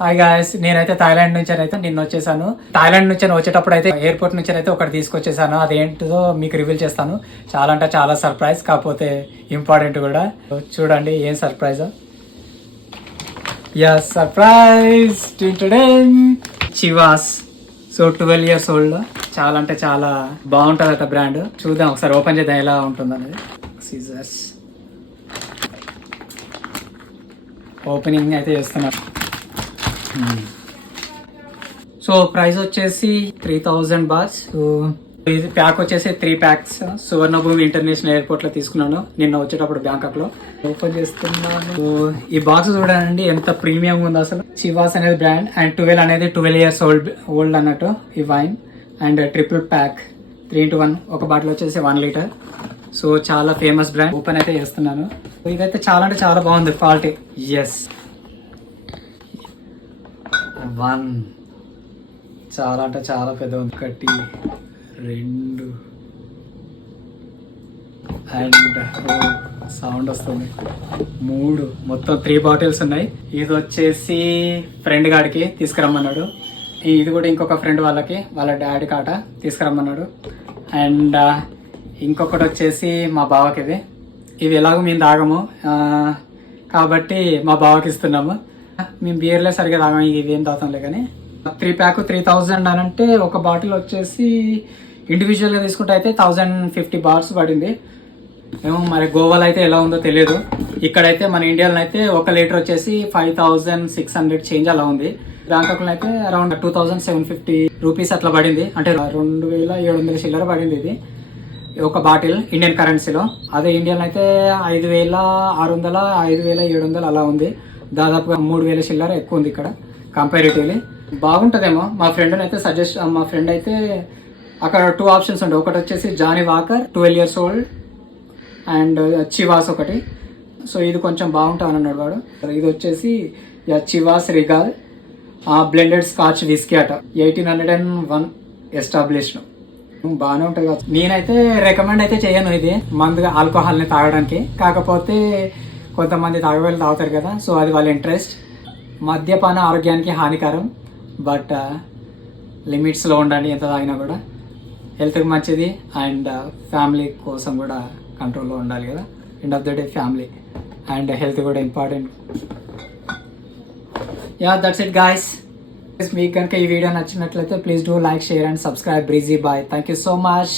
Hi guys నేనైతే Thailand నుంచి అయితే నిన్న వచ్చేసాను. థాయిలాండ్ నుంచి వచ్చేటప్పుడు అయితే ఎయిర్పోర్ట్ నుంచి అయితే ఒకటి తీసుకొచ్చేసాను. అదేంటిదో మీకు రివీల్ చేస్తాను. చాలా అంటే చాలా సర్ప్రైజ్ కాకపోతే ఇంపార్టెంట్ కూడా. చూడండి ఏం surprise yeah surprise Chivas so twelve years old చాలా అంటే చాలా బాగుంటుంది అట బ్రాండ్ చూద్దాం ఒకసారి ఓపెన్ చేద్దాం ఎలా ఉంటుంది అనేది సీజర్స్ ఓపెనింగ్ అయితే చేస్తున్నారు Hmm. సో ప్రైస్ వచ్చేసి త్రీ థౌజండ్ బాస్ ఇది ప్యాక్ వచ్చేసి త్రీ ప్యాక్స్ సువర్ణభూమి ఇంటర్నేషనల్ ఎయిర్పోర్ట్లో తీసుకున్నాను. నిన్న వచ్చేటప్పుడు బ్యాంకాక్లో. ఓపెన్ చేస్తున్నాను. ఈ బాక్స్ చూడండి ఎంత ప్రీమియం ఉంది అసలు. చివాస్ అనేది బ్రాండ్ అండ్ ట్వెల్వ్ అనేది ట్వెల్వ్ ఇయర్స్ ఓల్డ్ ఓల్డ్ అన్నట్టు ఈ wine and triple pack three into one ఒక బాటిల్ వచ్చేసి వన్ లీటర్ సో చాలా ఫేమస్ బ్రాండ్ ఓపెన్ అయితే చేస్తున్నాను. ఇదైతే చాలా అంటే చాలా బాగుంది క్వాలిటీ ఎస్ వన్. చాలా అంటే చాలా పెద్ద ఒకటి రెండు. అండ్ సౌండ్ వస్తుంది. మూడు. మొత్తం త్రీ బాటిల్స్ ఉన్నాయి. ఇది వచ్చేసి ఫ్రెండ్ గాడికి తీసుకురమ్మన్నాడు. ఇది కూడా ఇంకొక ఫ్రెండ్ వాళ్ళకి వాళ్ళ డాడీ కాట తీసుకురమ్మన్నాడు. అండ్ ఇంకొకటి వచ్చేసి మా బావకి ఇది ఇవి ఎలాగో మేము తాగము. కాబట్టి మా బావకి ఇస్తున్నాము. మేము బియర్లే సరిగా తాగాం ఇది ఏం తాగుతాంలే కానీ. త్రీ ప్యాక్ త్రీ థౌజండ్ అని అంటే ఒక బాటిల్ వచ్చేసి ఇండివిజువల్గా తీసుకుంటే అయితే థౌజండ్ ఫిఫ్టీ బార్స్ పడింది. ఏమో మరి గోవాలో అయితే ఎలా ఉందో తెలియదు. ఇక్కడైతే మన ఇండియాలో అయితే ఒక లీటర్ వచ్చేసి five thousand six hundred change అలా ఉంది. బ్యాంకాక్లో అయితే around two thousand seven fifty rupees అట్లా పడింది. అంటే రెండు వేల ఏడు వందల చిల్లర పడింది ఇది. ఒక బాటిల్ ఇండియన్ కరెన్సీలో అదే ఇండియాలో అయితే ఐదు వేల ఆరు వందల ఐదు వేల ఏడు వందలు అలా ఉంది. దాదాపుగా మూడు వేల చిల్లర ఎక్కువ ఉంది ఇక్కడ కంపారిటివ్లీ బాగుంటుందేమో. మా ఫ్రెండ్ అయితే సజెస్ట్ మా ఫ్రెండ్ అయితే అక్కడ టూ ఆప్షన్స్ ఉంటాయి ఒకటి వచ్చేసి Johnnie Walker twelve years old and Chivas ఒకటి. సో ఇది కొంచెం బాగుంటుంది అన్నాడు వాడు. ఇది వచ్చేసి Chivas Regal blended scotch whisky అట. Eighteen hundred and one established బాగానే ఉంటుంది కదా నేనైతే రికమెండ్ అయితే చేయను ఇది మందుగా ఆల్కహాల్ని తాగడానికి. కాకపోతే కొంతమంది తాగవేళ్ళు తాగుతారు కదా సో అది వాళ్ళ ఇంట్రెస్ట్ మద్యపాన ఆరోగ్యానికి హానికరం బట్ లిమిట్స్లో uh, ఉండండి ఎంత తాగినా కూడా. హెల్త్కి మంచిది అండ్ ఫ్యామిలీ uh, కోసం కూడా కంట్రోల్లో ఉండాలి కదా. End of the day family and health కూడా important yeah that's it guys మీకు కనుక ఈ వీడియో నచ్చినట్లయితే please do like share and subscribe breezy boy thank you so much